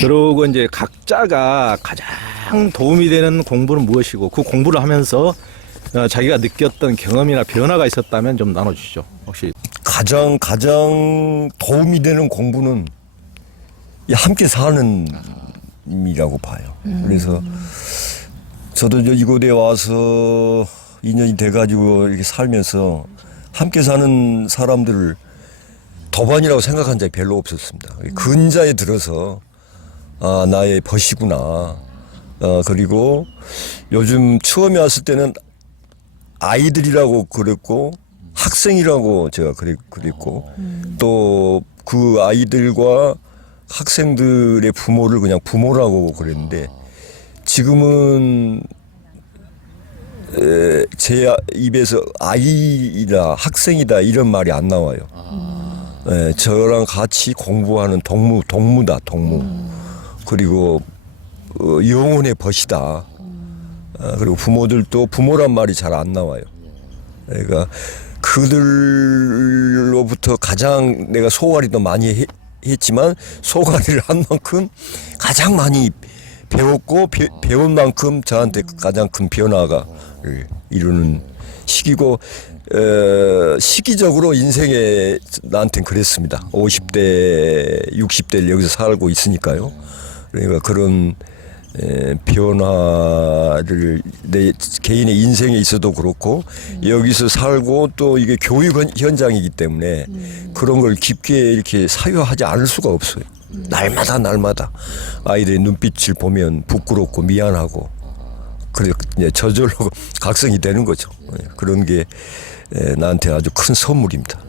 그리고 이제 각자가 가장 도움이 되는 공부는 무엇이고 그 공부를 하면서 자기가 느꼈던 경험이나 변화가 있었다면 좀 나눠주시죠. 혹시 가장 도움이 되는 공부는 이 함께 사는 이라고 봐요. 그래서 저도 이곳에 와서 2년이 돼가지고 이렇게 살면서 함께 사는 사람들을 도반이라고 생각한 적이 별로 없었습니다. 근자에 들어서 아, 나의 벗이구나. 그리고 요즘 처음에 왔을 때는 아이들이라고 그랬고 학생이라고 제가 그랬고 또 그 아이들과 학생들의 부모를 그냥 부모라고 그랬는데 지금은 제 입에서 아이다 학생이다 이런 말이 안 나와요. 저랑 같이 공부하는 동무다. 그리고 영혼의 벗이다. 그리고 부모들도 부모란 말이 잘 안 나와요. 그러니까 그들로부터 가장 내가 소갈이도 많이 했지만 소갈이를 한 만큼 가장 많이 배웠고 배운 만큼 저한테 가장 큰 변화가 이루는 시기고 시기적으로 인생에 나한테는 그랬습니다. 50대 60대를 여기서 살고 있으니까요. 그러니까 그런 변화를 내 개인의 인생에 있어도 그렇고 여기서 살고 또 이게 교육 현장이기 때문에 그런 걸 깊게 이렇게 사유하지 않을 수가 없어요. 날마다 아이들의 눈빛을 보면 부끄럽고 미안하고 그래서 저절로 각성이 되는 거죠. 그런 게 나한테 아주 큰 선물입니다.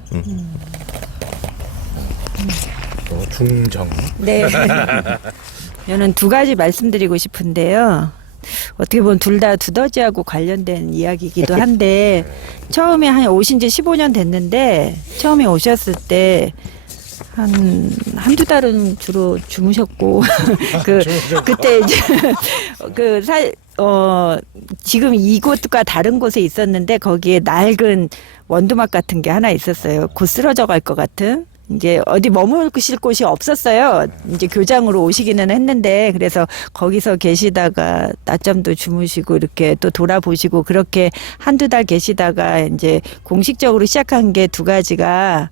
중정. 네. 저는 두 가지 말씀드리고 싶은데요. 어떻게 보면 둘 다 두더지하고 관련된 이야기이기도 한데 처음에 오신 지 15년 됐는데 처음에 오셨을 때 한두 달은 주로 주무셨고 그때 이제 지금 이곳과 다른 곳에 있었는데 거기에 낡은 원두막 같은 게 하나 있었어요. 곧 쓰러져 갈 것 같은. 이제 어디 머무실 곳이 없었어요. 이제 교장으로 오시기는 했는데 그래서 거기서 계시다가 낮잠도 주무시고 이렇게 또 돌아보시고 그렇게 한두 달 계시다가 이제 공식적으로 시작한 게 두 가지가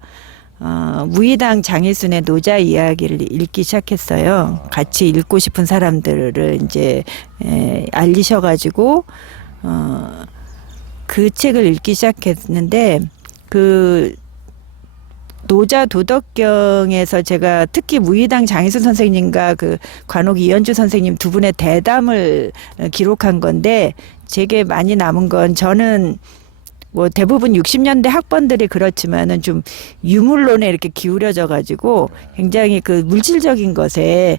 무의당 장일순의 노자 이야기를 읽기 시작했어요. 같이 읽고 싶은 사람들을 이제 알리셔가지고 그 책을 읽기 시작했는데 그 노자 도덕경에서 제가 특히 무의당 장희순 선생님과 그 관옥 이현주 선생님 두 분의 대담을 기록한 건데 제게 많이 남은 건 저는 뭐 대부분 60년대 학번들이 그렇지만은 좀 유물론에 이렇게 기울여져 가지고 굉장히 그 물질적인 것에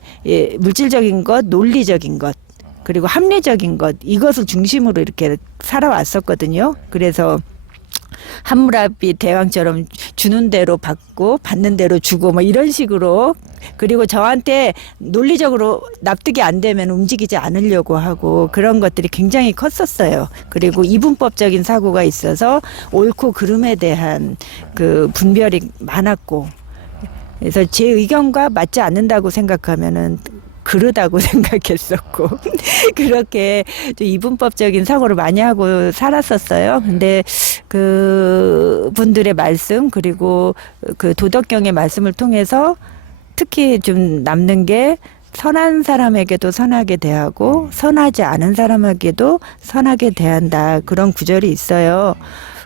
물질적인 것, 논리적인 것 그리고 합리적인 것 이것을 중심으로 이렇게 살아왔었거든요. 그래서 함무라비 대왕처럼 주는 대로 받고 받는 대로 주고 뭐 이런 식으로 그리고 저한테 논리적으로 납득이 안 되면 움직이지 않으려고 하고 그런 것들이 굉장히 컸었어요. 그리고 이분법적인 사고가 있어서 옳고 그름에 대한 그 분별이 많았고 그래서 제 의견과 맞지 않는다고 생각하면은 그러다고 생각했었고 그렇게 좀 이분법적인 사고를 많이 하고 살았었어요. 근데 그 분들의 말씀 그리고 그 도덕경의 말씀을 통해서 특히 좀 남는 게 선한 사람에게도 선하게 대하고 선하지 않은 사람에게도 선하게 대한다. 그런 구절이 있어요.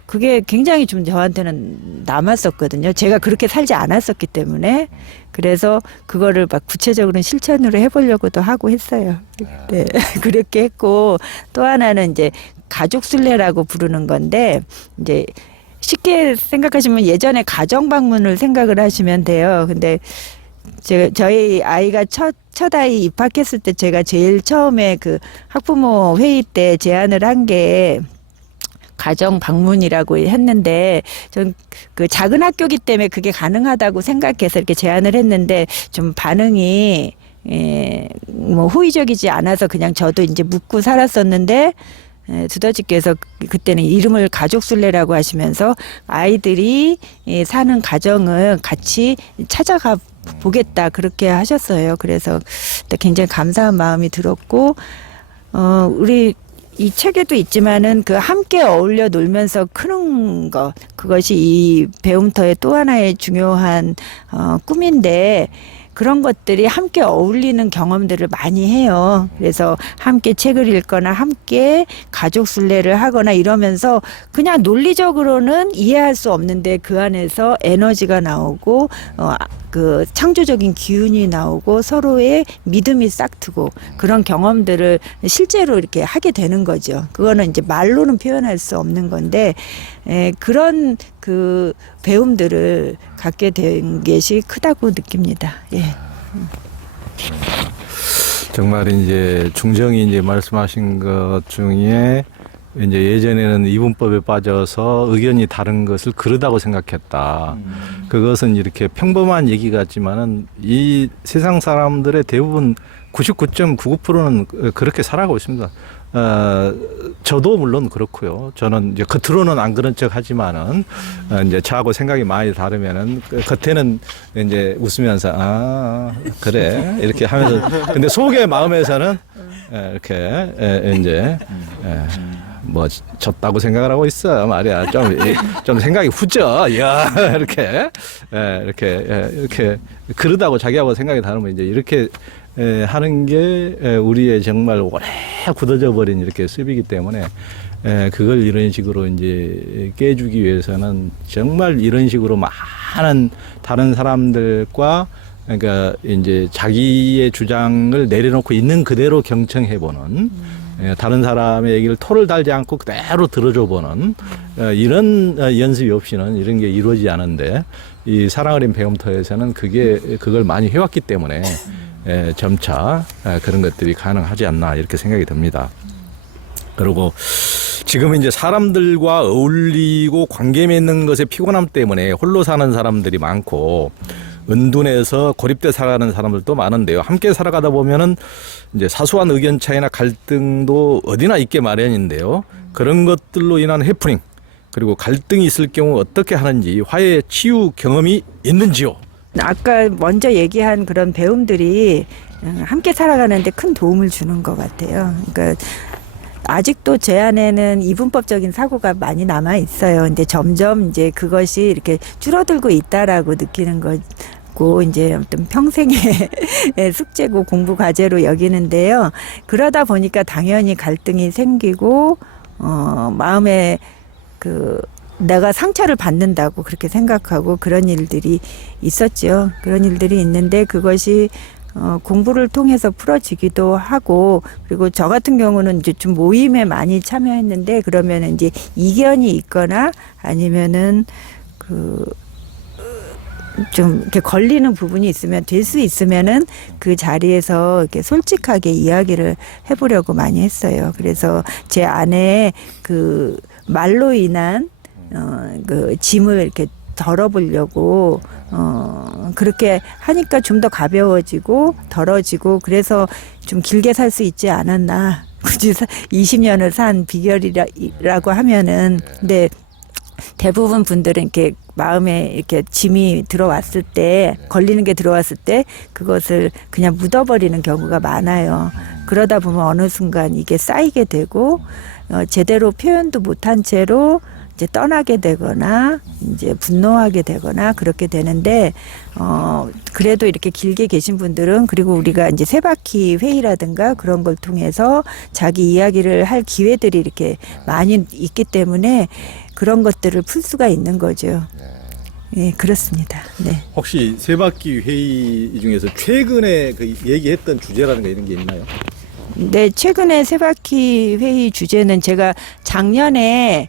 그게 굉장히 좀 저한테는 남았었거든요. 제가 그렇게 살지 않았었기 때문에. 그래서 그거를 막 구체적으로 실천으로 해보려고도 하고 했어요. 네. 그렇게 했고 또 하나는 이제 가족순례라고 부르는 건데 이제 쉽게 생각하시면 예전에 가정 방문을 생각을 하시면 돼요. 근데 저희 아이가 첫 아이 입학했을 때 제가 제일 처음에 그 학부모 회의 때 제안을 한 게 가정 방문이라고 했는데 전 그 작은 학교기 때문에 그게 가능하다고 생각해서 이렇게 제안을 했는데 좀 반응이 뭐 호의적이지 않아서 그냥 저도 이제 묻고 살았었는데 두더지께서 그때는 이름을 가족순례라고 하시면서 아이들이 사는 가정을 같이 찾아가 보겠다 그렇게 하셨어요. 그래서 굉장히 감사한 마음이 들었고 우리 이 책에도 있지만은 그 함께 어울려 놀면서 크는 것 그것이 이 배움터의 또 하나의 중요한 꿈인데 그런 것들이 함께 어울리는 경험들을 많이 해요. 그래서 함께 책을 읽거나 함께 가족 순례를 하거나 이러면서 그냥 논리적으로는 이해할 수 없는데 그 안에서 에너지가 나오고 그 창조적인 기운이 나오고 서로의 믿음이 싹트고 그런 경험들을 실제로 이렇게 하게 되는 거죠. 그거는 이제 말로는 표현할 수 없는 건데 그런 그 배움들을 갖게 된 것이 크다고 느낍니다. 예. 정말 이제 중정이 이제 말씀하신 것 중에 이제 예전에는 이분법에 빠져서 의견이 다른 것을 그러다고 생각했다. 그것은 이렇게 평범한 얘기 같지만은 이 세상 사람들의 대부분 99.99%는 그렇게 살아가고 있습니다. 저도 물론 그렇고요. 저는 이제 겉으로는 안 그런 척 하지만은 이제 저하고 생각이 많이 다르면은 겉에는 이제 웃으면서 그래 이렇게 하면서 근데 속의 마음에서는 이렇게 이제 뭐 졌다고 생각을 하고 있어 말이야. 좀 생각이 후져. 야 이렇게 그러다고 자기하고 생각이 다르면 이제 이렇게 하는 게 우리의 정말 오래 굳어져 버린 이렇게 습이기 때문에 그걸 이런 식으로 이제 깨주기 위해서는 정말 이런 식으로 많은 다른 사람들과 그러니까 이제 자기의 주장을 내려놓고 있는 그대로 경청해보는 다른 사람의 얘기를 토를 달지 않고 그대로 들어줘 보는 이런 연습이 없이는 이런 게 이루어지지 않은데 이 사랑 어린 배움터에서는 그걸 많이 해왔기 때문에 점차 그런 것들이 가능하지 않나 이렇게 생각이 듭니다. 그리고 지금 이제 사람들과 어울리고 관계 맺는 것에 피곤함 때문에 홀로 사는 사람들이 많고 은둔해서 고립돼 살아가는 사람들도 많은데요. 함께 살아가다 보면은 이제 사소한 의견 차이나 갈등도 어디나 있게 마련인데요. 그런 것들로 인한 해프닝 그리고 갈등이 있을 경우 어떻게 하는지 화해 치유 경험이 있는지요? 아까 먼저 얘기한 그런 배움들이 함께 살아가는데 큰 도움을 주는 것 같아요. 그러니까 아직도 제 안에는 이분법적인 사고가 많이 남아 있어요. 근데 점점 이제 그것이 이렇게 줄어들고 있다라고 느끼는 거고 이제 어떤 평생의 숙제고 공부 과제로 여기는데요. 그러다 보니까 당연히 갈등이 생기고 마음에 내가 상처를 받는다고 그렇게 생각하고 그런 일들이 있었죠. 그런 일들이 있는데 그것이 공부를 통해서 풀어지기도 하고 그리고 저 같은 경우는 이제 좀 모임에 많이 참여했는데 그러면 이제 이견이 있거나 아니면은 좀 이렇게 걸리는 부분이 있으면 될 수 있으면은 그 자리에서 이렇게 솔직하게 이야기를 해보려고 많이 했어요. 그래서 제 안에 그 말로 인한 그 짐을 이렇게 덜어보려고 그렇게 하니까 좀 더 가벼워지고 덜어지고 그래서 좀 길게 살 수 있지 않았나. 굳이 20년을 산 비결이라고 하면은 근데 대부분 분들은 이렇게 마음에 이렇게 짐이 들어왔을 때 걸리는 게 들어왔을 때 그것을 그냥 묻어버리는 경우가 많아요. 그러다 보면 어느 순간 이게 쌓이게 되고 제대로 표현도 못한 채로 이제 떠나게 되거나 이제 분노하게 되거나 그렇게 되는데 그래도 이렇게 길게 계신 분들은 그리고 우리가 이제 세 바퀴 회의라든가 그런 걸 통해서 자기 이야기를 할 기회들이 이렇게 많이 있기 때문에 그런 것들을 풀 수가 있는 거죠. 예, 그렇습니다. 네. 혹시 세 바퀴 회의 중에서 최근에 그 얘기했던 주제라든가 이런 게 있나요? 네, 최근에 세 바퀴 회의 주제는 제가 작년에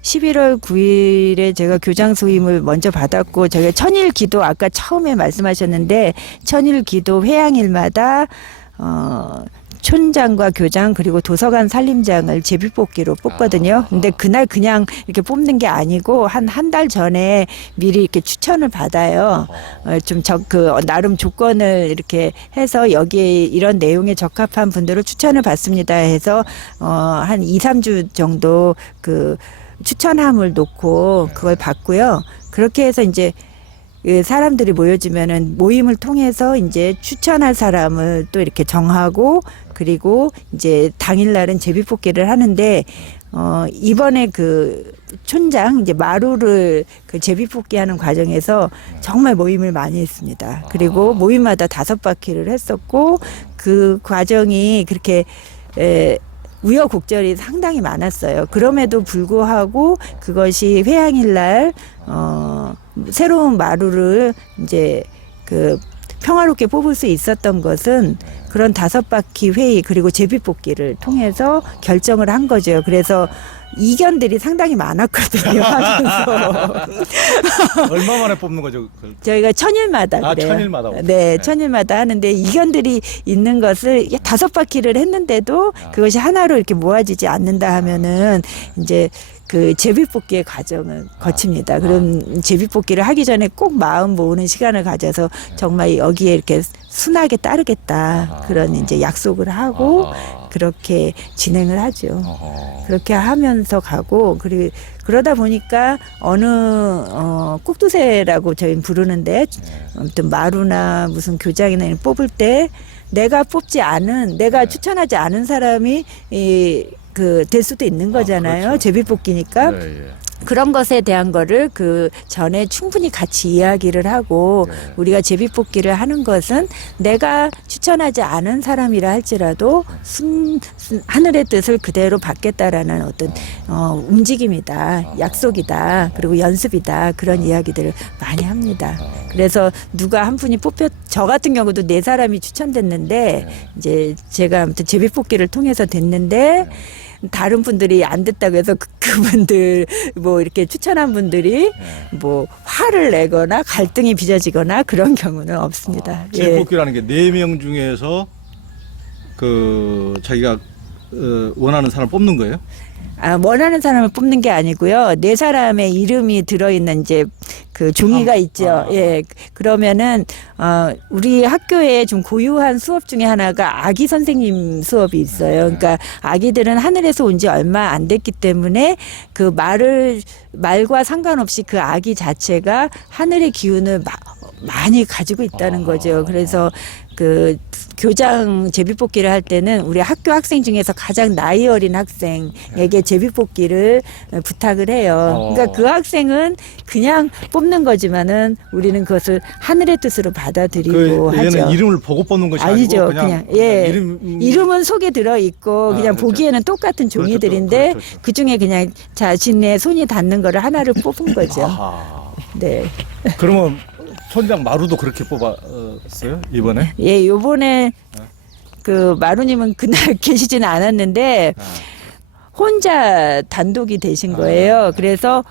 11월 9일에 제가 교장 소임을 먼저 받았고 제가 천일 기도 아까 처음에 말씀하셨는데 천일 기도 회양일마다 촌장과 교장 그리고 도서관 살림장을 제비뽑기로 뽑거든요. 근데 그날 그냥 이렇게 뽑는 게 아니고 한 달 전에 미리 이렇게 추천을 받아요. 나름 조건을 이렇게 해서 여기에 이런 내용에 적합한 분들을 추천을 받습니다 해서 한 2, 3주 정도 추천함을 놓고 그걸 받고요. 그렇게 해서 이제 그 사람들이 모여지면은 모임을 통해서 이제 추천할 사람을 또 이렇게 정하고 그리고 이제 당일날은 제비뽑기를 하는데 이번에 그 촌장 이제 마루를 그 제비뽑기 하는 과정에서 정말 모임을 많이 했습니다. 그리고 모임마다 5바퀴를 했었고 그 과정이 그렇게 우여곡절이 상당히 많았어요. 그럼에도 불구하고 그것이 회양일 날 새로운 마루를 이제 그 평화롭게 뽑을 수 있었던 것은 그런 5바퀴 회의 그리고 제비뽑기를 통해서 결정을 한 거죠. 그래서 이견들이 상당히 많았거든요. 하면서 얼마 만에 뽑는 거죠? 저희가 천일마다 아, 그래요. 천일마다 네, 네. 천일마다 하는데 이견들이 있는 것을 5바퀴를 했는데도 그것이 하나로 이렇게 모아지지 않는다 하면은 이제 그 제비뽑기의 과정을 거칩니다. 그럼 제비뽑기를 하기 전에 꼭 마음 모으는 시간을 가져서 정말 여기에 이렇게 순하게 따르겠다 그런 이제 약속을 하고 그렇게 진행을 하죠. 그렇게 하면서 가고 그러다 보니까 어느 꼭두새라고 저희는 부르는데 아무튼 마루나 무슨 교장이나 이런 뽑을 때 내가 뽑지 않은 내가 추천하지 않은 사람이 될 수도 있는 거잖아요. 그렇죠. 제비뽑기니까. 그런 것에 대한 거를 그 전에 충분히 같이 이야기를 하고 우리가 제비뽑기를 하는 것은 내가 추천하지 않은 사람이라 할지라도 하늘의 뜻을 그대로 받겠다라는 어떤 움직임이다, 약속이다, 그리고 연습이다 그런 이야기들을 많이 합니다. 그래서 누가 한 분이 저 같은 경우도 4사람이 추천됐는데 이제 제가 아무튼 제비뽑기를 통해서 됐는데 다른 분들이 안 됐다고 해서 그분들 뭐 이렇게 추천한 분들이 뭐 화를 내거나 갈등이 빚어지거나 그런 경우는 없습니다. 제비뽑기라는 게 4명 중에서 그 자기가 원하는 사람을 뽑는 거예요? 원하는 사람을 뽑는 게 아니고요. 4사람의 이름이 들어있는 이제 그 종이가 있죠. 예. 그러면은, 우리 학교에 좀 고유한 수업 중에 하나가 아기 선생님 수업이 있어요. 그러니까 아기들은 하늘에서 온 지 얼마 안 됐기 때문에 그 말과 상관없이 그 아기 자체가 하늘의 기운을 많이 가지고 있다는 거죠. 그래서 그 교장 제비뽑기를 할 때는 우리 학교 학생 중에서 가장 나이 어린 학생에게 제비뽑기를 부탁을 해요. 그러니까 그 학생은 그냥 뽑는 거지만은 우리는 그것을 하늘의 뜻으로 받아들이고 하죠. 얘는 이름을 보고 뽑는 것이 아니죠. 아니고 그냥 이름은 속에 들어 있고 그냥 그렇죠. 보기에는 똑같은 종이들인데 그렇죠. 그 중에 그냥 자신의 손이 닿는 거를 하나를 뽑은 거죠. 아하. 네. 그러면 촌장 마루도 그렇게 뽑았어요? 이번에? 예, 요번에 그 마루님은 그날 계시지는 않았는데 혼자 단독이 되신 거예요. 그래서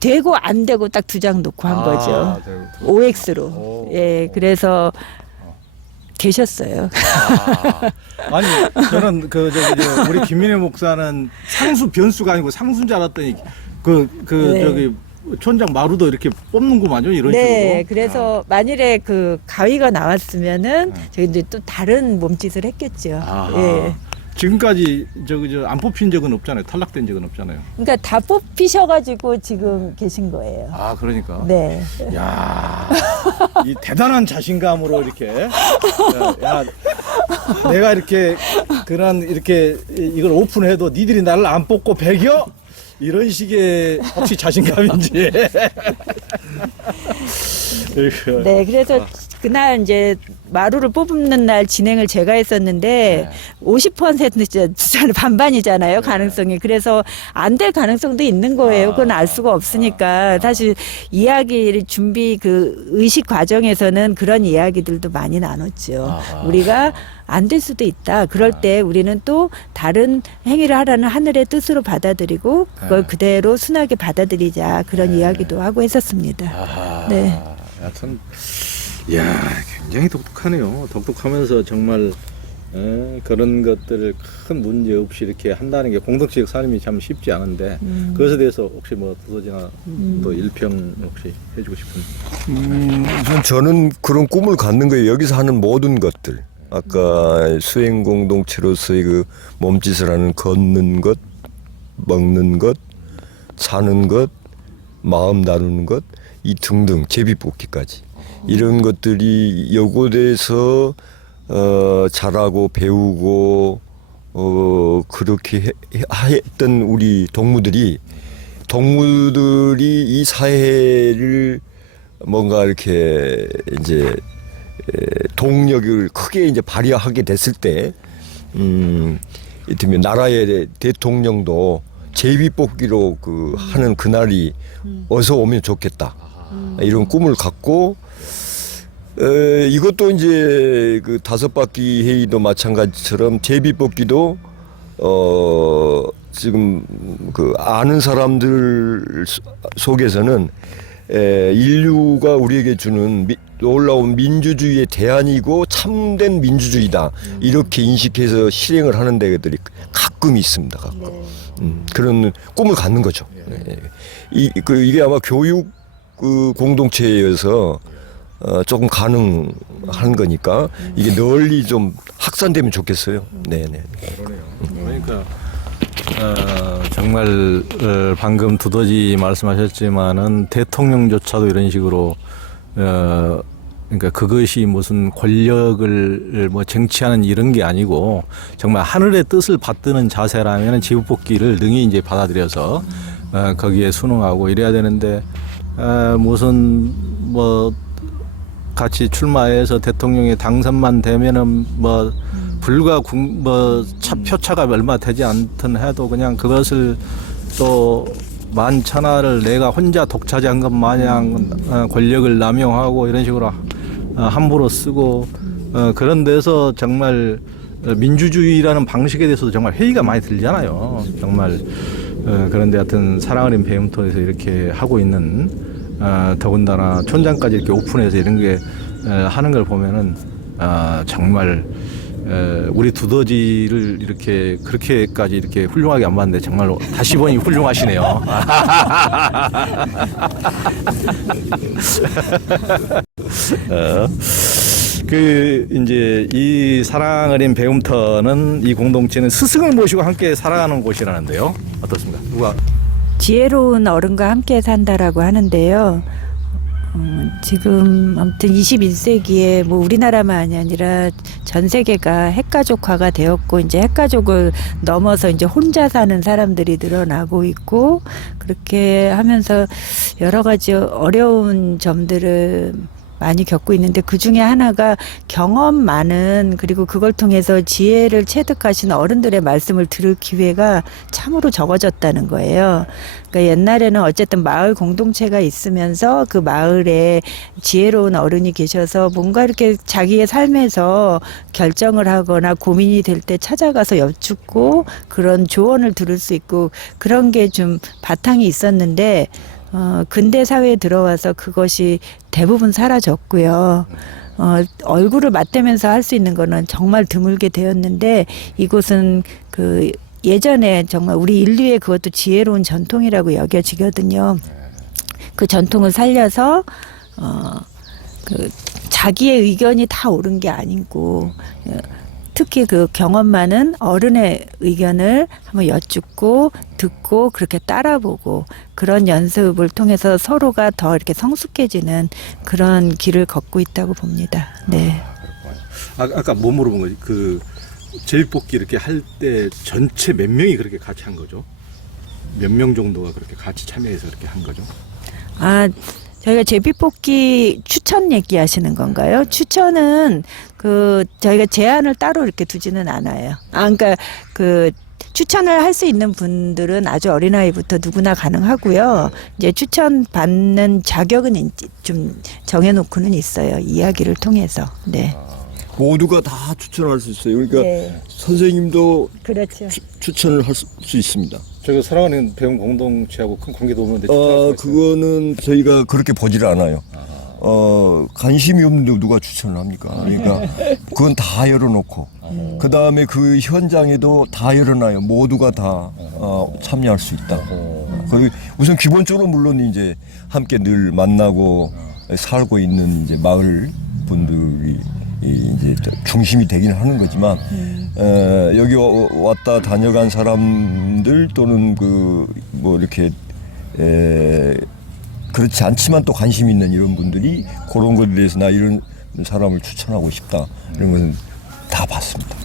되고 안 되고 딱 2장 놓고 한 거죠. OX로. 예, 그래서 되셨어요. 아니 저는 우리 김민혜 목사는 상수 변수가 아니고 상수인 줄 알았더니 네. 저기 촌장 마루도 이렇게 뽑는구만요, 이런 네, 식으로. 그래서 만일에 그 가위가 나왔으면은 저희 이제 또 다른 몸짓을 했겠죠. 아하. 예. 지금까지 안 뽑힌 적은 없잖아요. 탈락된 적은 없잖아요. 그러니까 다 뽑히셔가지고 지금 계신 거예요. 아, 그러니까. 네. 야, 이 대단한 자신감으로 이렇게 야, 내가 이렇게 이렇게 이걸 오픈해도 니들이 나를 안 뽑고 배겨? 이런 식의 혹시 자신감인지. 네, 그래서 그날 이제 마루를 뽑는 날 진행을 제가 했었는데 50% 반반이잖아요, 가능성이. 그래서 안 될 가능성도 있는 거예요. 그건 알 수가 없으니까. 사실 이야기를 준비 그 의식 과정에서는 그런 이야기들도 많이 나눴죠. 우리가 안 될 수도 있다. 그럴 때 우리는 또 다른 행위를 하라는 하늘의 뜻으로 받아들이고 그걸 그대로 순하게 받아들이자. 그런 이야기도 하고 했었습니다. 네. 하여튼 이야, 굉장히 독특하네요. 독특하면서 정말 그런 것들을 큰 문제 없이 이렇게 한다는 게 공동체적 삶이 참 쉽지 않은데 그것에 대해서 혹시 뭐 두서지나 또 일평 혹시 해주고 싶은? 저는 그런 꿈을 갖는 거예요. 여기서 하는 모든 것들. 아까 수행 공동체로서의 그 몸짓을 하는 걷는 것, 먹는 것, 사는 것, 마음 다루는 것, 이 등등 제비뽑기까지 이런 것들이 여고대에서 잘하고 배우고 그렇게 했던 우리 동무들이 이 사회를 뭔가 이렇게 이제 동력을 크게 이제 발휘하게 됐을 때, 이를테면 나라의 대통령도 제비뽑기로 하는 그날이 어서 오면 좋겠다. 이런 꿈을 갖고, 이것도 이제 그 5바퀴 회의도 마찬가지처럼 제비뽑기도, 지금 그 아는 사람들 속에서는 인류가 우리에게 주는 놀라운 민주주의의 대안이고 참된 민주주의다 이렇게 인식해서 실행을 하는 데들이 가끔 있습니다. 가끔. 그런 꿈을 갖는 거죠. 네. 이게 아마 교육 공동체여서 조금 가능한 거니까 이게 널리 좀 확산되면 좋겠어요. 네네. 그러니까 정말 방금 두더지 말씀하셨지만은 대통령조차도 이런 식으로 그러니까 그것이 무슨 권력을 뭐 쟁취하는 이런 게 아니고 정말 하늘의 뜻을 받드는 자세라면 제비뽑기를 능히 이제 받아들여서 거기에 순응하고 이래야 되는데 무슨 뭐 같이 출마해서 대통령에 당선만 되면은 뭐 불과 표차가 얼마 되지 않든 해도 그냥 그것을 또 만천하를 내가 혼자 독차지한 것 마냥 권력을 남용하고 이런 식으로 함부로 쓰고 그런 데서 정말 민주주의라는 방식에 대해서도 정말 회의가 많이 들잖아요. 정말 그런데 하여튼 사랑어린 배움터에서 이렇게 하고 있는 더군다나 촌장까지 이렇게 오픈해서 이런 게 하는 걸 보면은 정말 우리 두더지를 이렇게 그렇게까지 이렇게 훌륭하게 안 봤는데 정말 다시 보니 훌륭하시네요. 이제 이 사랑 어린 배움터는 이 공동체는 스승을 모시고 함께 살아가는 곳이라는데요. 어떻습니까? 누가? 지혜로운 어른과 함께 산다라고 하는데요. 지금 아무튼 21세기에 뭐 우리나라만이 아니라 전 세계가 핵가족화가 되었고 이제 핵가족을 넘어서 이제 혼자 사는 사람들이 늘어나고 있고 그렇게 하면서 여러 가지 어려운 점들을 많이 겪고 있는데 그 중에 하나가 경험 많은 그리고 그걸 통해서 지혜를 체득하신 어른들의 말씀을 들을 기회가 참으로 적어졌다는 거예요. 그러니까 옛날에는 어쨌든 마을 공동체가 있으면서 그 마을에 지혜로운 어른이 계셔서 뭔가 이렇게 자기의 삶에서 결정을 하거나 고민이 될 때 찾아가서 여쭙고 그런 조언을 들을 수 있고 그런 게 좀 바탕이 있었는데 근대 사회에 들어와서 그것이 대부분 사라졌고요. 얼굴을 맞대면서 할 수 있는 거는 정말 드물게 되었는데 이곳은 그 예전에 정말 우리 인류의 그것도 지혜로운 전통이라고 여겨지거든요. 그 전통을 살려서 그 자기의 의견이 다 옳은 게 아니고 특히 그 경험 많은 어른의 의견을 한번 여쭙고 듣고 그렇게 따라보고 그런 연습을 통해서 서로가 더 이렇게 성숙해지는 그런 길을 걷고 있다고 봅니다. 네. 아까 뭐 물어본 거지? 그 제비뽑기 이렇게 할 때 전체 몇 명이 그렇게 같이 한 거죠? 몇 명 정도가 그렇게 같이 참여해서 그렇게 한 거죠? 저희가 제비뽑기 추천 얘기하시는 건가요? 추천은 저희가 제한을 따로 이렇게 두지는 않아요. 그러니까 추천을 할 수 있는 분들은 아주 어린아이부터 누구나 가능하고요. 이제 추천 받는 자격은 좀 정해놓고는 있어요. 이야기를 통해서. 네. 모두가 다 추천할 수 있어요. 그러니까 네. 선생님도 그렇죠. 추천을 할 수 있습니다. 저희가 사랑하는 배움 공동체하고 큰 관계도 없는데 추천할 수가 있어요? 그거는 저희가 그렇게 보지를 않아요. 관심이 없는데 누가 추천을 합니까? 그러니까 그건 다 열어놓고 그 다음에 그 현장에도 다 열어놔요. 모두가 다 참여할 수 있다. 우선 기본적으로 물론 이제 함께 늘 만나고 살고 있는 이제 마을 분들이 이제 중심이 되긴 하는 거지만 여기 왔다 다녀간 사람들 또는 뭐 이렇게 그렇지 않지만 또 관심 있는 이런 분들이 그런 것에 대해서 나 이런 사람을 추천하고 싶다 이런 건 다 봤습니다.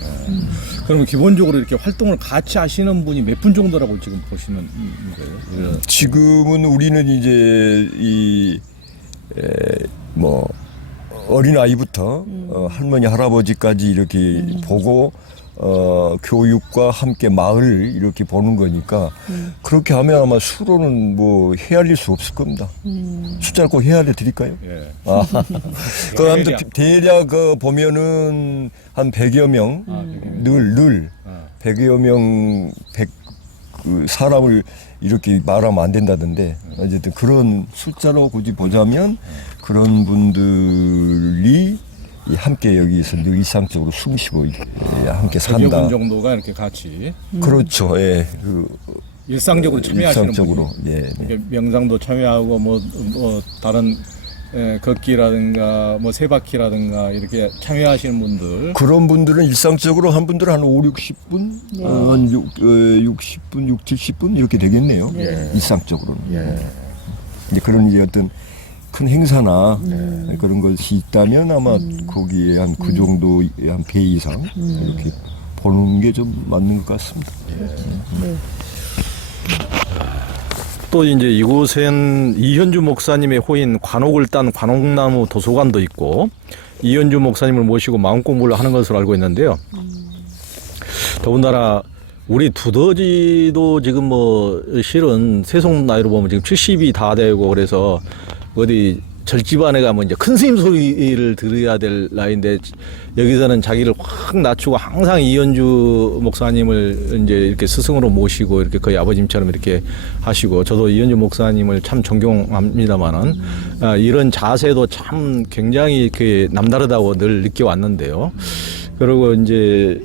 그러면 기본적으로 이렇게 활동을 같이 하시는 분이 몇 분 정도라고 지금 보시는 거예요? 지금은 우리는 이제 뭐 어린 아이부터 할머니 할아버지까지 이렇게 보고 교육과 함께 마을 이렇게 보는 거니까 그렇게 하면 아마 수로는 뭐 헤아릴 수 없을 겁니다. 숫자를 꼭 헤아려 드릴까요? 예. 그 아무튼 대략 보면은 한 100여 명 늘 100여 명 그 사람을 이렇게 말하면 안 된다던데 어쨌든 그런 숫자로 굳이 보자면 그런 분들이 함께 여기서 늘 일상적으로 숨쉬고 함께 100여 산다. 분 정도가 이렇게 같이 그렇죠. 예. 그 일상적으로 참여하시는 일상적으로 분이. 예. 이렇게 명상도 참여하고 뭐 다른 걷기라든가 뭐 세바퀴라든가 이렇게 참여하시는 분들 그런 분들은 일상적으로 한 분들은 한 5, 60분, 한 60분, 6, 70분 이렇게 되겠네요. 일상적으로는. 이제 그런 이제 어떤 큰 행사나 그런 것이 있다면 아마 거기에 한 그 정도 한 배 이상 이렇게 보는 게 좀 맞는 것 같습니다. 또 이제 이곳엔 이현주 목사님의 호인 관옥을 딴 관옥나무 도서관도 있고 이현주 목사님을 모시고 마음 공부를 하는 것으로 알고 있는데요. 더군다나 우리 두더지도 지금 뭐 실은 세속 나이로 보면 지금 70이 다 되고 그래서 어디 절집안에 가면 이제 큰 스님 소리를 들어야 될 나이인데 여기서는 자기를 확 낮추고 항상 이현주 목사님을 이제 이렇게 스승으로 모시고 이렇게 거의 아버님처럼 이렇게 하시고 저도 이현주 목사님을 참 존경합니다만은 이런 자세도 참 굉장히 이렇게 남다르다고 늘 느껴왔는데요. 그리고 이제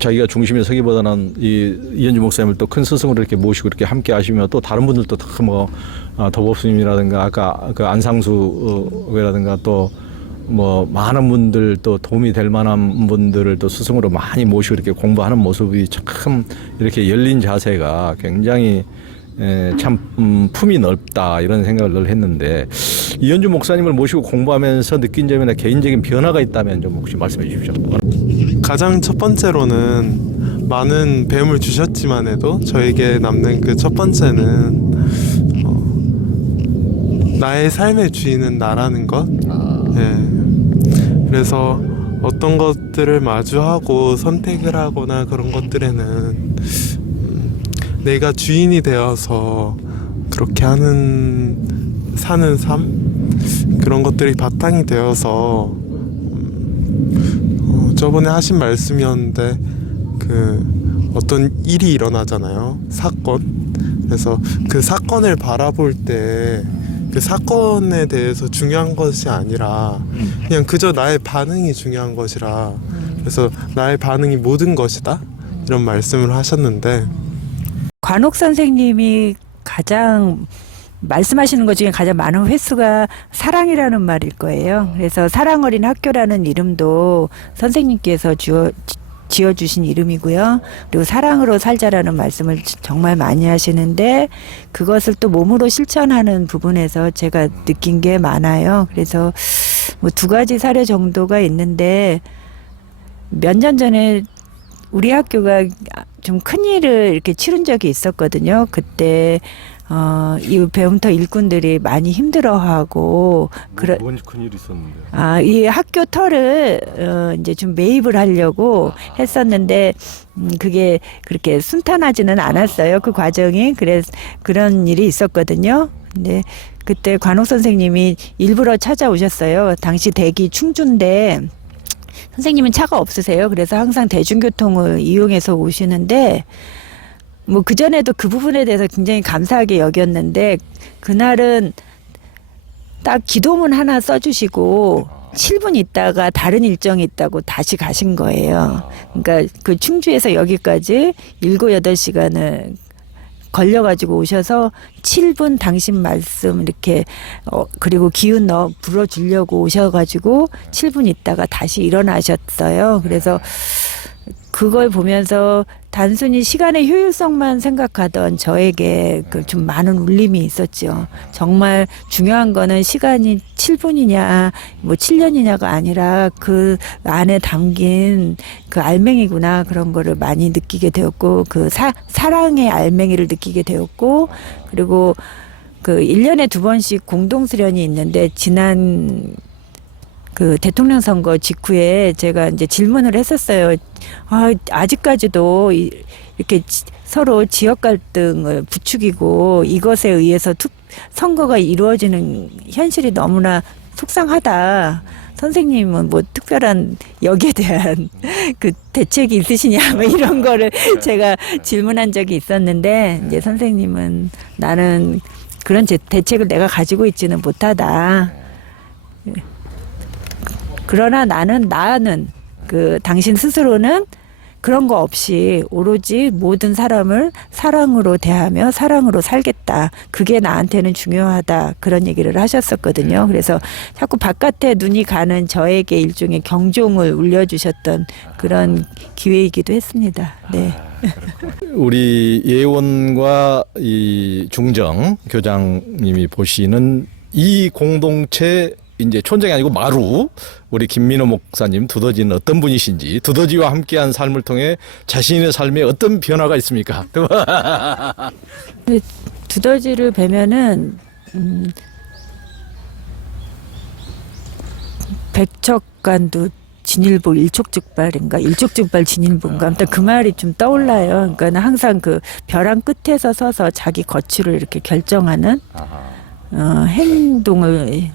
자기가 중심에 서기보다는 이현주 목사님을 또 큰 스승으로 이렇게 모시고 이렇게 함께 하시며 또 다른 분들도 다 뭐 도법스님이라든가 아까 그 안상수라든가 또 뭐 많은 분들 또 도움이 될 만한 분들을 또 스승으로 많이 모시고 이렇게 공부하는 모습이 참 이렇게 열린 자세가 굉장히 참 품이 넓다 이런 생각을 늘 했는데 이현주 목사님을 모시고 공부하면서 느낀 점이나 개인적인 변화가 있다면 좀 혹시 말씀해 주십시오. 가장 첫 번째로는 많은 배움을 주셨지만 해도 저에게 남는 그 첫 번째는 나의 삶의 주인은 나라는 것. 그래서 어떤 것들을 마주하고 선택을 하거나 그런 것들에는 내가 주인이 되어서 그렇게 사는 삶 그런 것들이 바탕이 되어서 저번에 하신 말씀이었는데 그 어떤 일이 일어나잖아요. 사건. 그래서 그 사건을 바라볼 때 그 사건에 대해서 중요한 것이 아니라 그냥 그저 나의 반응이 중요한 것이라 그래서 나의 반응이 모든 것이다 이런 말씀을 하셨는데 관옥 선생님이 가장 말씀하시는 것 중에 가장 많은 횟수가 사랑이라는 말일 거예요. 그래서 사랑 어린 학교라는 이름도 선생님께서 지어주신 이름이고요. 그리고 사랑으로 살자라는 말씀을 정말 많이 하시는데 그것을 또 몸으로 실천하는 부분에서 제가 느낀 게 많아요. 그래서 뭐 2가지 사례 정도가 있는데 몇 년 전에 우리 학교가 좀 큰일을 이렇게 치른 적이 있었거든요. 그때 이 배움터 일꾼들이 많이 힘들어하고 뭔 큰일이 있었는데. 이 학교 터를 이제 좀 매입을 하려고 했었는데 그게 그렇게 순탄하지는 않았어요. 그 과정이. 그래서 그런 일이 있었거든요. 근데 그때 관옥 선생님이 일부러 찾아오셨어요. 당시 대기 충주인데 선생님은 차가 없으세요. 그래서 항상 대중교통을 이용해서 오시는데 뭐 그전에도 그 부분에 대해서 굉장히 감사하게 여겼는데 그날은 딱 기도문 하나 써주시고 7분 있다가 다른 일정이 있다고 다시 가신 거예요. 그러니까 그 충주에서 여기까지 7, 8시간을 걸려가지고 오셔서 7분 당신 말씀 이렇게 그리고 기운 불어주려고 오셔가지고 7분 있다가 다시 일어나셨어요. 그래서 그걸 보면서 단순히 시간의 효율성만 생각하던 저에게 그 좀 많은 울림이 있었죠. 정말 중요한 거는 시간이 7분이냐, 뭐 7년이냐가 아니라 그 안에 담긴 그 알맹이구나 그런 거를 많이 느끼게 되었고, 그 사랑의 알맹이를 느끼게 되었고, 그리고 그 1년에 2번씩 공동 수련이 있는데 지난 그 대통령 선거 직후에 제가 이제 질문을 했었어요. 아직까지도 이렇게 서로 지역 갈등을 부추기고 이것에 의해서 선거가 이루어지는 현실이 너무나 속상하다. 선생님은 뭐 특별한 여기에 대한 그 대책이 있으시냐 뭐 이런 거를 제가 질문한 적이 있었는데, 이제 선생님은 나는 그런 대책을 내가 가지고 있지는 못하다. 그러나 나는 그 당신 스스로는 그런 거 없이 오로지 모든 사람을 사랑으로 대하며 사랑으로 살겠다. 그게 나한테는 중요하다. 그런 얘기를 하셨었거든요. 그래서 자꾸 바깥에 눈이 가는 저에게 일종의 경종을 울려주셨던 그런 기회이기도 했습니다. 네. 우리 예원과 이 중정 교장님이 보시는 이 공동체, 이제 촌장이 아니고 마루, 우리 김민호 목사님 두더지는 어떤 분이신지, 두더지와 함께한 삶을 통해 자신의 삶에 어떤 변화가 있습니까? 두더지를 뵈면은 백척간도 진일보 일촉즉발인가, 일촉즉발 진일보인가, 아무튼 그 말이 좀 떠올라요. 그러니까 항상 그 벼랑 끝에서 서서 자기 거취를 이렇게 결정하는 행동을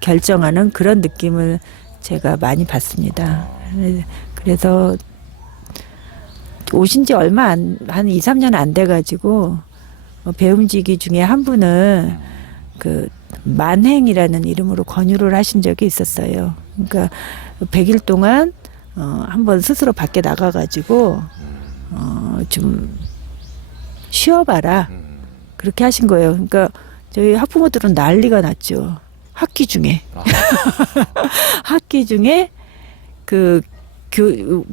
결정하는 그런 느낌을 제가 많이 받습니다. 그래서 오신 지 얼마 한 2, 3년 안 돼가지고 배움지기 중에 한 분을 그 만행이라는 이름으로 권유를 하신 적이 있었어요. 그러니까 100일 동안 한번 스스로 밖에 나가가지고 좀 쉬어봐라. 그렇게 하신 거예요. 그러니까 저희 학부모들은 난리가 났죠. 학기 중에 학기 중에 그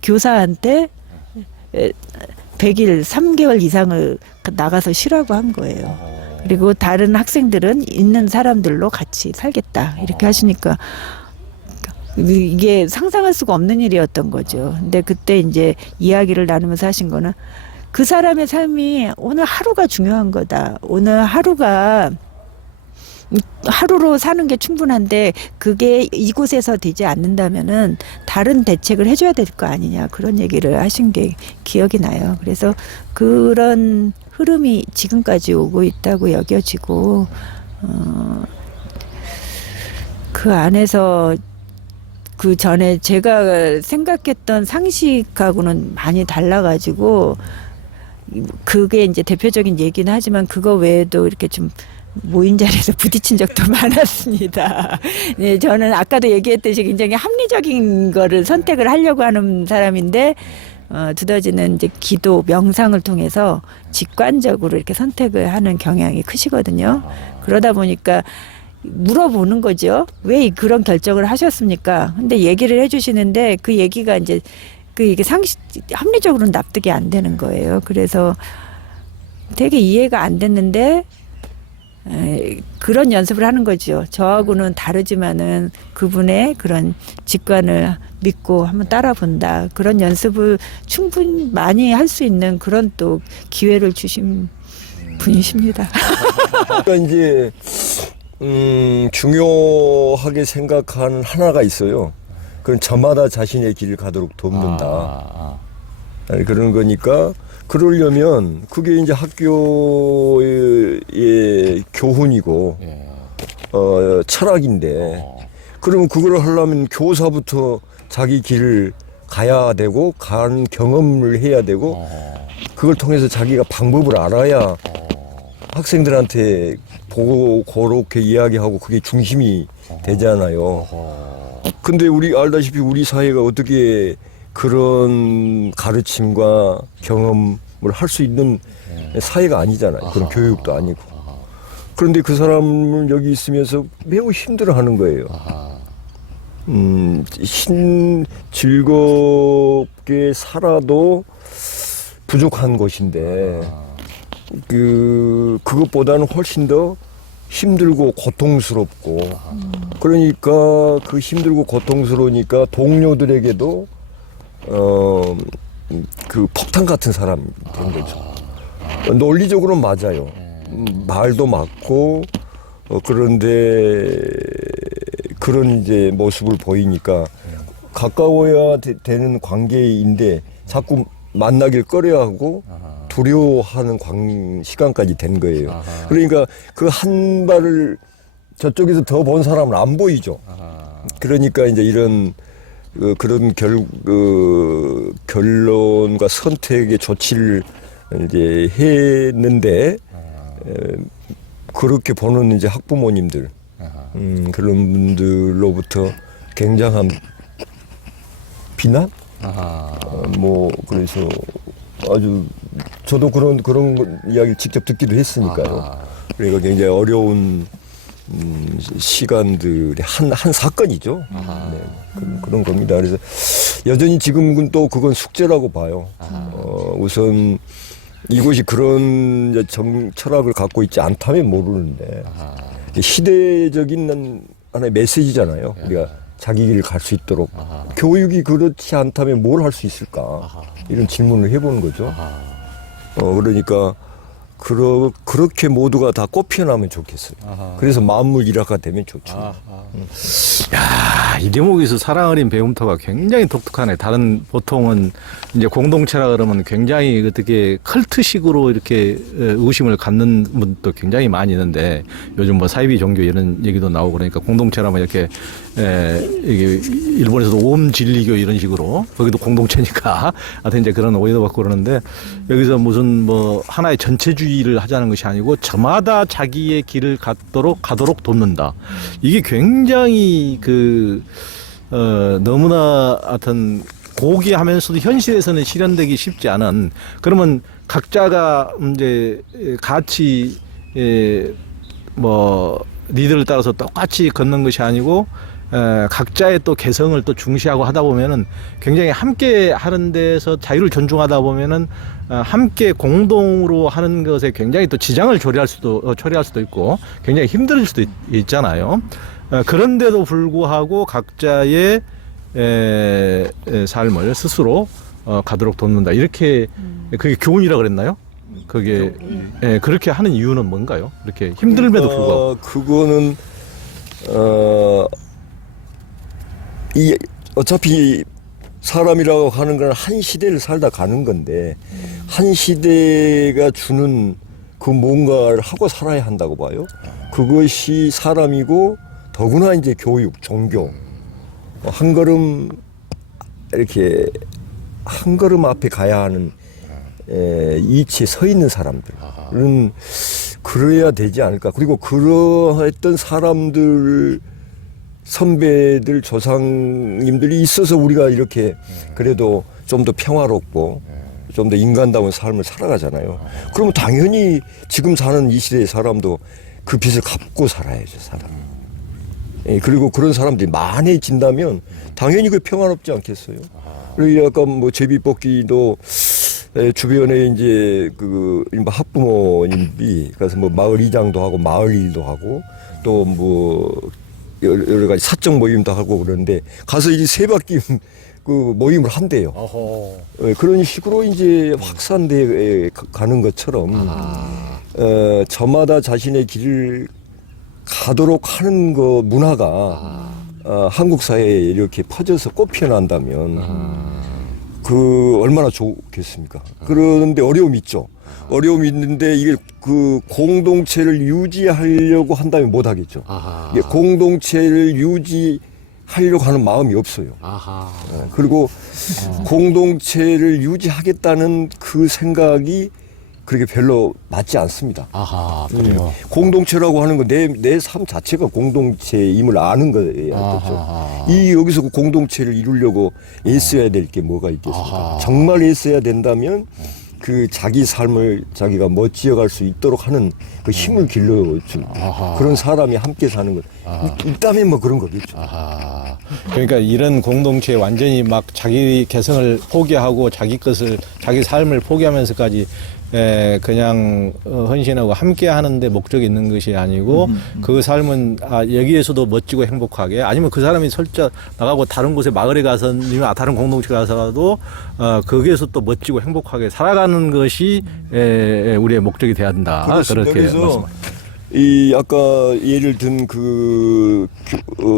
교사한테 100일 3개월 이상을 나가서 쉬라고 한 거예요. 그리고 다른 학생들은 있는 사람들로 같이 살겠다 이렇게 하시니까 이게 상상할 수가 없는 일이었던 거죠. 근데 그때 이제 이야기를 나누면서 하신 거는 그 사람의 삶이 오늘 하루가 중요한 거다. 오늘 하루로 사는 게 충분한데 그게 이곳에서 되지 않는다면은 다른 대책을 해줘야 될 거 아니냐, 그런 얘기를 하신 게 기억이 나요. 그래서 그런 흐름이 지금까지 오고 있다고 여겨지고, 그 안에서 그 전에 제가 생각했던 상식하고는 많이 달라가지고, 그게 이제 대표적인 얘기는 하지만 그거 외에도 이렇게 좀 모인 자리에서 부딪힌 적도 많았습니다. 네, 저는 아까도 얘기했듯이 굉장히 합리적인 거를 선택을 하려고 하는 사람인데, 두더지는 이제 기도, 명상을 통해서 직관적으로 이렇게 선택을 하는 경향이 크시거든요. 그러다 보니까 물어보는 거죠. 왜 그런 결정을 하셨습니까? 근데 얘기를 해주시는데 그 얘기가 이제 이게 합리적으로는 납득이 안 되는 거예요. 그래서 되게 이해가 안 됐는데, 그런 연습을 하는 거죠. 저하고는 다르지만은 그분의 그런 직관을 믿고 한번 따라 본다. 그런 연습을 충분히 많이 할 수 있는 그런 또 기회를 주신 분이십니다. 그러니까 이제 중요하게 생각한 하나가 있어요. 그건 저마다 자신의 길을 가도록 돕는다. 그런 거니까 그러려면 그게 이제 학교의 교훈이고 철학인데, 그러면 그걸 하려면 교사부터 자기 길을 가야 되고 간 경험을 해야 되고 그걸 통해서 자기가 방법을 알아야 학생들한테 보고 그렇게 이야기하고 그게 중심이 되잖아요. 근데 우리 알다시피 우리 사회가 어떻게 그런 가르침과 경험을 할 수 있는 사회가 아니잖아요. 그런 교육도 아니고. 그런데 그 사람은 여기 있으면서 매우 힘들어하는 거예요. 즐겁게 살아도 부족한 곳인데 그것보다는 훨씬 더 힘들고 고통스럽고 그러니까 그 힘들고 고통스러우니까 동료들에게도 그 폭탄 같은 사람이 된 거죠. 논리적으로는 맞아요. 말도 맞고 그런데 그런 이제 모습을 보이니까 가까워야 되는 관계인데 자꾸 만나길 꺼려하고 두려워하는 시간까지 된 거예요. 그러니까 그 한 발을 저쪽에서 더 본 사람은 안 보이죠. 그러니까 이제 이런 그런 결론과 선택의 조치를 이제 했는데 그렇게 보는 이제 학부모님들 그런 분들로부터 굉장한 비난? 뭐 그래서 아주 저도 그런 이야기를 직접 듣기도 했으니까요. 그러니까 굉장히 어려운 시간들의 한 사건이죠. 네, 그런 겁니다. 그래서 여전히 지금은 또 그건 숙제라고 봐요. 우선 이곳이 그런 철학을 갖고 있지 않다면 모르는데 시대적인 하나의 메시지잖아요. 우리가 자기 길을 갈 수 있도록 교육이 그렇지 않다면 뭘 할 수 있을까 이런 질문을 해보는 거죠. 그러니까 그렇게 모두가 다 꽃피어나면 좋겠어요. 그래서 만물 일화가 되면 좋죠. 야, 이 대목에서 사랑 어린 배움터가 굉장히 독특하네. 다른 보통은 이제 공동체라 그러면 굉장히 어떻게 컬트식으로 이렇게 의구심을 갖는 분도 굉장히 많이 있는데 요즘 뭐 사이비 종교 이런 얘기도 나오고 그러니까 공동체라면 이렇게 이게 일본에서도 옴진리교 이런 식으로 거기도 공동체니까 하여튼 이제 그런 오해도 받고 그러는데 여기서 무슨 뭐 하나의 전체주의를 하자는 것이 아니고 저마다 자기의 길을 가도록 돕는다. 이게 굉장히 너무나 하여튼 고귀하면서도 현실에서는 실현되기 쉽지 않은 그러면 각자가 이제 같이 뭐 리더를 따라서 똑같이 걷는 것이 아니고 각자의 또 개성을 또 중시하고 하다 보면은 굉장히 함께 하는 데서 자유를 존중하다 보면은 함께 공동으로 하는 것에 굉장히 또 지장을 초래할 수도 있고 굉장히 힘들 수도 있잖아요. 그런데도 불구하고 각자의 삶을 스스로 가도록 돕는다. 이렇게 그게 교훈이라 그랬나요? 그게 그렇게 하는 이유는 뭔가요? 이렇게 힘들음에도 불구하고. 그거는 어차피 사람이라고 하는 건 한 시대를 살다 가는 건데 한 시대가 주는 그 뭔가를 하고 살아야 한다고 봐요. 그것이 사람이고 더구나 이제 교육, 종교 한 걸음 이렇게 한 걸음 앞에 가야 하는 이치에 서 있는 사람들은 그래야 되지 않을까. 그리고 그러했던 사람들 선배들 조상님들이 있어서 우리가 이렇게 그래도 좀 더 평화롭고 좀 더 인간다운 삶을 살아가잖아요. 그러면 당연히 지금 사는 이 시대의 사람도 그 빚을 갚고 살아야죠, 사람. 그리고 그런 사람들이 많아진다면 당연히 그 평화롭지 않겠어요. 그리고 약간 뭐 제비뽑기도 주변에 이제 학부모님이 그래서 뭐 마을 이장도 하고 마을 일도 하고 또 뭐 여러 가지 사적 모임도 하고 그러는데 가서 이제 세 바퀴 그 모임을 한대요. 그런 식으로 이제 확산돼 가는 것처럼 저마다 자신의 길을 가도록 하는 거 문화가 한국 사회에 이렇게 퍼져서 꽃피어난다면 그 얼마나 좋겠습니까? 그런데 어려움이 있죠. 어려움이 있는데 이게 그 공동체를 유지하려고 한다면 못 하겠죠. 이게 공동체를 유지하려고 하는 마음이 없어요. 그리고 공동체를 유지하겠다는 그 생각이 그렇게 별로 맞지 않습니다. 그래요. 공동체라고 하는 건 내 삶 자체가 공동체임을 아는 거예요. 이 여기서 그 공동체를 이루려고 애써야 될 게 뭐가 있겠습니까? 정말 애써야 된다면 그 자기 삶을 자기가 멋지어갈 수 있도록 하는 그 힘을 길러주고 그런 사람이 함께 사는 것. 있다면 뭐 그런 거겠죠. 아하. 그러니까 이런 공동체에 완전히 막 자기 개성을 포기하고 자기 것을, 자기 삶을 포기하면서까지 그냥 헌신하고 함께 하는데 목적이 있는 것이 아니고 그 삶은 여기에서도 멋지고 행복하게, 아니면 그 사람이 설자 나가고 다른 곳에 마을에 가서 아니면 다른 공동체 가서라도 거기에서 또 멋지고 행복하게 살아가는 것이 우리의 목적이 돼야 한다. 그렇습니다. 그렇게 그래서 말씀하십니다. 이 아까 예를 든 그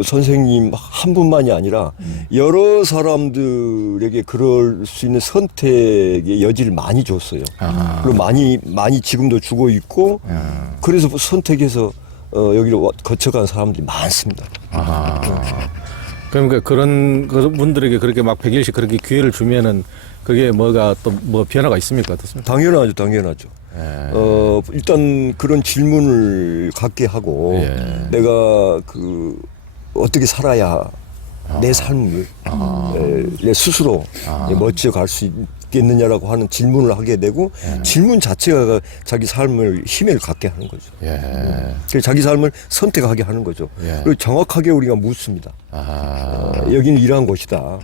선생님 한 분만이 아니라 여러 사람들에게 그럴 수 있는 선택의 여지를 많이 줬어요. 그리고 많이 지금도 주고 있고 그래서 선택해서 여기로 거쳐간 사람들이 많습니다. 그러니까 그런 분들에게 그렇게 막 100일씩 그렇게 기회를 주면은 그게 뭐가 또 뭐 변화가 있습니까? 어떻습니까? 당연하죠. 일단 그런 질문을 갖게 하고 내가 그 어떻게 살아야 내 삶을 내 스스로 멋지어 갈 수 있겠느냐라고 하는 질문을 하게 되고 질문 자체가 자기 삶을 힘을 갖게 하는 거죠. 그래서 자기 삶을 선택하게 하는 거죠. 그리고 정확하게 우리가 묻습니다. 여기는 이러한 곳이다.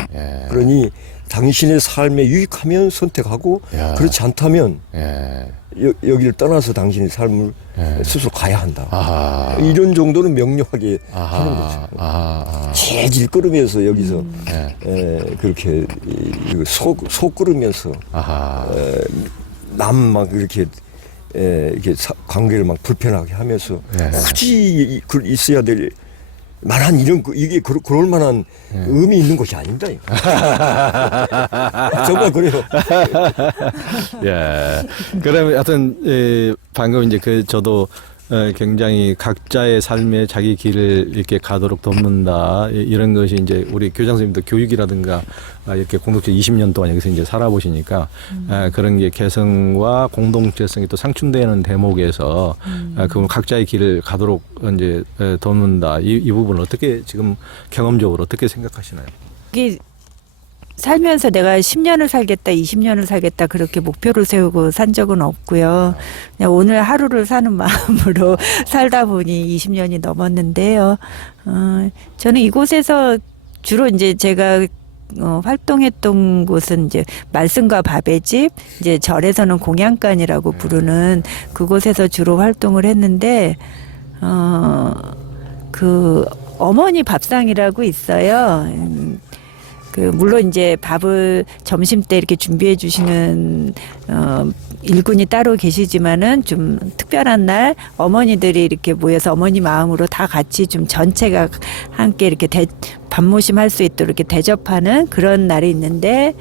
그러니 당신의 삶에 유익하면 선택하고 그렇지 않다면 여기를 떠나서 당신의 삶을 스스로 가야 한다. 이런 정도는 명료하게 하는 거죠. 질질 끓으면서 여기서 그렇게 속 끓으면서 남 막 이렇게 관계를 막 불편하게 하면서 굳이 있어야 될 만한 이게 그럴 만한 의미 있는 것이 아닙니다. 정말 그래요. 예. 그러면 하여튼 방금 이제 저도 굉장히 각자의 삶에 자기 길을 이렇게 가도록 돕는다. 이런 것이 이제 우리 교장 선생님도 교육이라든가 이렇게 공동체 20년 동안 여기서 이제 살아보시니까 그런 게 개성과 공동체성이 또 상충되는 대목에서 그 각자의 길을 가도록 이제 돕는다. 이 부분을 어떻게 지금 경험적으로 어떻게 생각하시나요? 이게 살면서 내가 10년을 살겠다, 20년을 살겠다 그렇게 목표를 세우고 산 적은 없고요. 그냥 오늘 하루를 사는 마음으로 살다 보니 20년이 넘었는데요. 저는 이곳에서 주로 이제 제가 활동했던 곳은 이제 말씀과 밥의 집, 이제 절에서는 공양간이라고 부르는 그곳에서 주로 활동을 했는데, 그 어머니 밥상이라고 있어요. 물론 이제 밥을 점심 때 이렇게 준비해 주시는 일꾼이 따로 계시지만은 좀 특별한 날 어머니들이 이렇게 모여서 어머니 마음으로 다 같이 좀 전체가 함께 이렇게 밥모심 할 수 있도록 이렇게 대접하는 그런 날이 있는데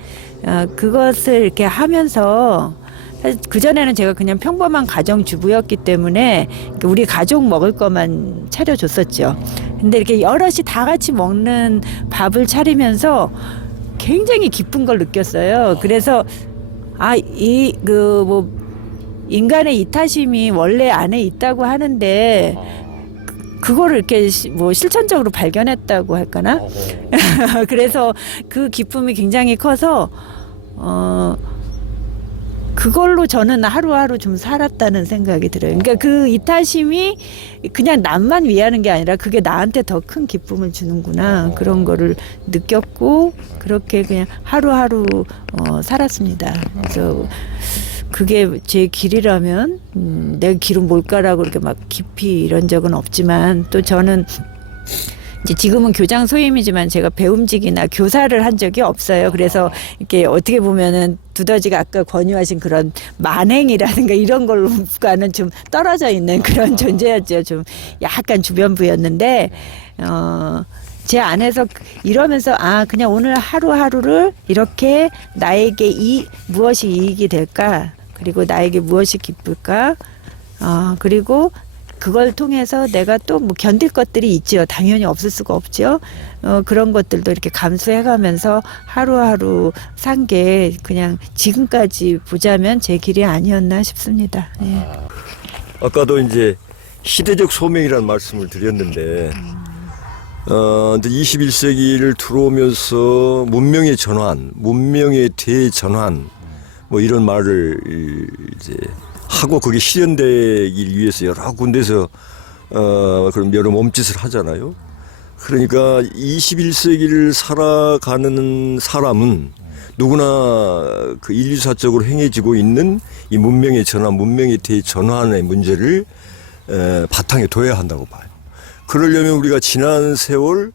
그것을 이렇게 하면서 사실 그전에는 제가 그냥 평범한 가정주부였기 때문에 우리 가족 먹을 것만 차려줬었죠. 근데 이렇게 여럿이 다 같이 먹는 밥을 차리면서 굉장히 기쁜 걸 느꼈어요. 그래서 인간의 이타심이 원래 안에 있다고 하는데 그거를 이렇게 실천적으로 발견했다고 할까나? 그래서 그 기쁨이 굉장히 커서 그걸로 저는 하루하루 좀 살았다는 생각이 들어요. 그러니까 그 이타심이 그냥 남만 위하는 게 아니라 그게 나한테 더 큰 기쁨을 주는구나. 그런 거를 느꼈고 그렇게 그냥 하루하루 살았습니다. 그래서 그게 제 길이라면 내 길은 뭘까라고 이렇게 막 깊이 이런 적은 없지만 또 저는 이제 지금은 교장 소임이지만 제가 배움직이나 교사를 한 적이 없어요. 그래서 이렇게 어떻게 보면은 두더지가 아까 권유하신 그런 만행이라든가 이런 걸로과는 좀 떨어져 있는 그런 존재였죠. 좀 약간 주변부였는데 제 안에서 이러면서 그냥 오늘 하루하루를 이렇게 나에게 무엇이 이익이 될까? 그리고 나에게 무엇이 기쁠까? 그리고 그걸 통해서 내가 또 뭐 견딜 것들이 있지요. 당연히 없을 수가 없죠. 그런 것들도 이렇게 감수해가면서 하루하루 산 게 그냥 지금까지 보자면 제 길이 아니었나 싶습니다. 예. 아까도 이제 시대적 소명이라는 말씀을 드렸는데, 21세기를 들어오면서 문명의 전환, 문명의 대전환, 뭐 이런 말을 이제 하고 그게 실현되기 위해서 여러 군데서 그럼 여러 몸짓을 하잖아요. 그러니까 21세기를 살아가는 사람은 누구나 그 인류사적으로 행해지고 있는 이 문명의 전환, 문명의 대전환의 문제를 바탕에 둬야 한다고 봐요. 그러려면 우리가 지난 세월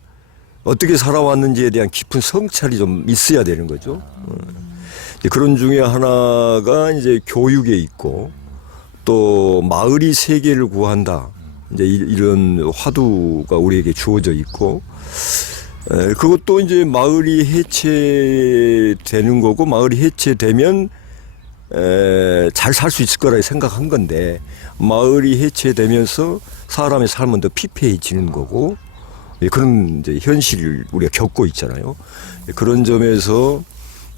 어떻게 살아왔는지에 대한 깊은 성찰이 좀 있어야 되는 거죠. 그런 중에 하나가 이제 교육에 있고 또 마을이 세계를 구한다. 이제 이런 화두가 우리에게 주어져 있고 그것도 이제 마을이 해체되는 거고 마을이 해체되면 잘 살 수 있을 거라 생각한 건데 마을이 해체되면서 사람의 삶은 더 피폐해지는 거고 그런 이제 현실을 우리가 겪고 있잖아요. 그런 점에서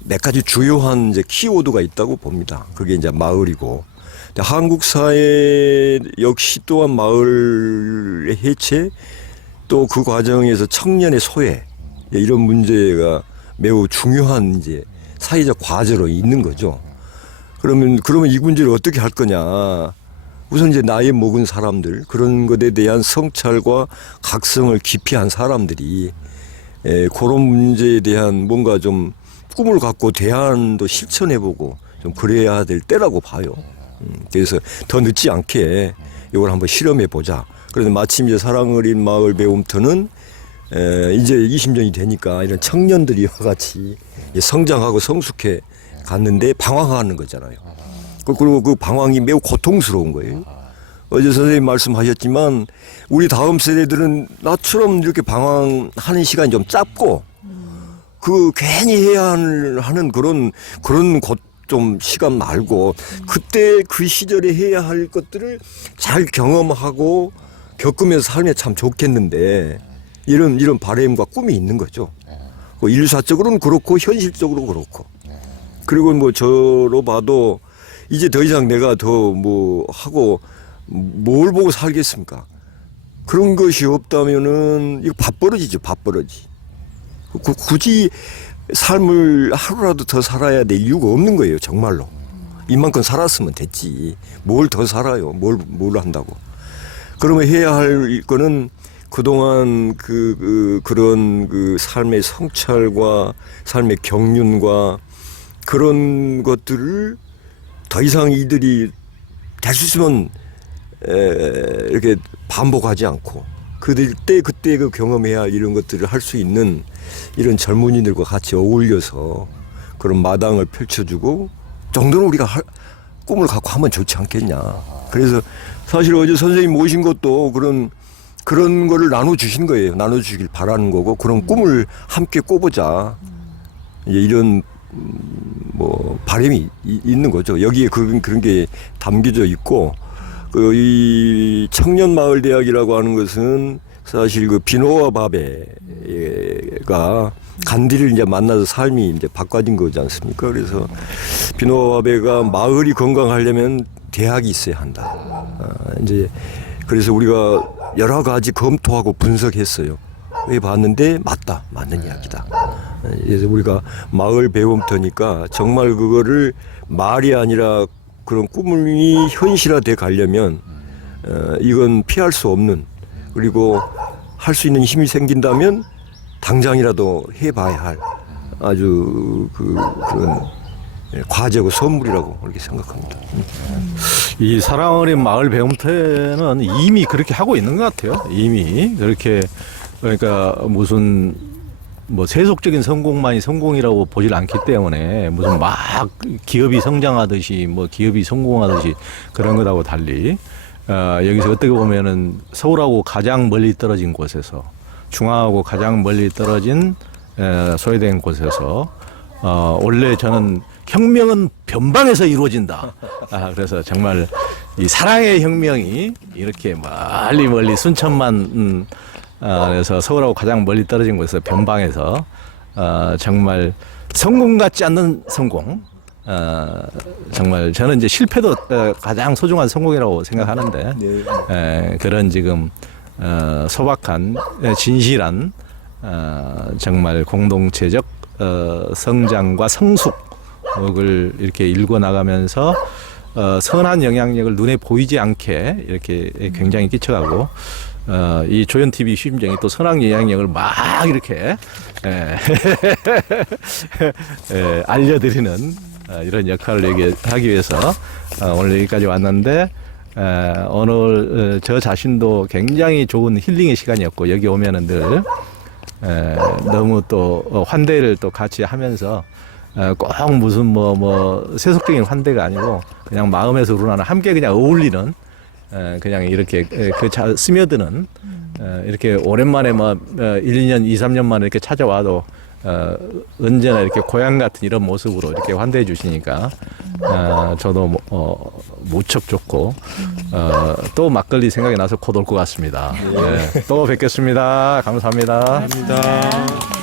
몇 가지 주요한 이제 키워드가 있다고 봅니다. 그게 이제 마을이고 한국 사회 역시 또한 마을의 해체 또 그 과정에서 청년의 소외 이런 문제가 매우 중요한 이제 사회적 과제로 있는 거죠. 그러면 이 문제를 어떻게 할 거냐? 우선 이제 나이 먹은 사람들 그런 것에 대한 성찰과 각성을 깊이 한 사람들이 그런 문제에 대한 뭔가 좀 꿈을 갖고 대안도 실천해보고 좀 그래야 될 때라고 봐요. 그래서 더 늦지 않게 이걸 한번 실험해보자. 그래서 마침 이제 사랑 어린 마을 배움터는 이제 20년이 되니까 이런 청년들이 같이 성장하고 성숙해 갔는데 방황하는 거잖아요. 그리고 그 방황이 매우 고통스러운 거예요. 어제 선생님 말씀하셨지만 우리 다음 세대들은 나처럼 이렇게 방황하는 시간이 좀 짧고 그 괜히 해야 하는 그런 좀 시간 말고 그때 그 시절에 해야 할 것들을 잘 경험하고 겪으면서 살면 참 좋겠는데 이런 바람과 꿈이 있는 거죠. 인류사적으로는 그렇고 현실적으로 그렇고 그리고 뭐 저로 봐도 이제 더 이상 내가 더 뭐 하고 뭘 보고 살겠습니까? 그런 것이 없다면은 이거 밥벌어지죠, 밥벌어지. 굳이 삶을 하루라도 더 살아야 될 이유가 없는 거예요, 정말로. 이만큼 살았으면 됐지. 뭘 더 살아요? 뭘 한다고. 그러면 해야 할 거는 그동안 그런 삶의 성찰과 삶의 경륜과 그런 것들을 더 이상 이들이 될 수 있으면 이렇게 반복하지 않고 그때 그 경험해야 할 이런 것들을 할 수 있는 이런 젊은이들과 같이 어울려서 그런 마당을 펼쳐주고 정도는 우리가 꿈을 갖고 하면 좋지 않겠냐. 그래서 사실 어제 선생님 모신 것도 그런 거를 나눠주신 거예요. 나눠주길 바라는 거고 그런 꿈을 함께 꿔보자. 이런 뭐 바람이 있는 거죠. 여기에 그런 게 담겨져 있고 이 청년마을대학이라고 하는 것은 사실 그 비노와 바베가 간디를 이제 만나서 삶이 이제 바꿔진 거지 않습니까? 그래서 비노와 바베가 마을이 건강하려면 대학이 있어야 한다. 이제 그래서 우리가 여러 가지 검토하고 분석했어요. 왜 봤는데 맞는 이야기다. 그래서 우리가 마을 배움터니까 정말 그거를 말이 아니라 그런 꿈이 현실화돼 가려면 이건 피할 수 없는 그리고 할 수 있는 힘이 생긴다면 당장이라도 해봐야 할 아주 그런 과제고 선물이라고 그렇게 생각합니다. 이 사랑 어린 마을 배움터는 이미 그렇게 하고 있는 것 같아요. 이미 그렇게 그러니까 무슨 뭐 세속적인 성공만이 성공이라고 보질 않기 때문에 무슨 막 기업이 성장하듯이 뭐 기업이 성공하듯이 그런 것하고 달리 여기서 어떻게 보면은 서울하고 가장 멀리 떨어진 곳에서 중앙하고 가장 멀리 떨어진 소외된 곳에서 원래 저는 혁명은 변방에서 이루어진다. 그래서 정말 이 사랑의 혁명이 이렇게 멀리 순천만 그래서 서울하고 가장 멀리 떨어진 곳에서 변방에서 정말 성공 같지 않는 성공. 정말 저는 이제 실패도 가장 소중한 성공이라고 생각하는데 그런 지금 소박한 진실한 정말 공동체적 성장과 성숙 제목을 이렇게 읽어 나가면서 선한 영향력을 눈에 보이지 않게 이렇게 굉장히 끼쳐가고 이 조연 TV 심정이 또 선한 영향력을 막 이렇게 알려드리는 이런 역할을 하기 위해서 오늘 여기까지 왔는데 오늘 저 자신도 굉장히 좋은 힐링의 시간이었고 여기 오면은 늘 너무 또 환대를 또 같이 하면서 꼭 무슨 뭐 세속적인 환대가 아니고 그냥 마음에서 우러나는 함께 그냥 어울리는 그냥 이렇게 스며드는 이렇게 오랜만에 뭐 1, 2년, 2, 3년 만에 이렇게 찾아와도 언제나 이렇게 고향 같은 이런 모습으로 이렇게 환대해 주시니까 저도 무척 좋고 또 막걸리 생각이 나서 곧 올 것 같습니다. 또 뵙겠습니다. 감사합니다. 감사합니다.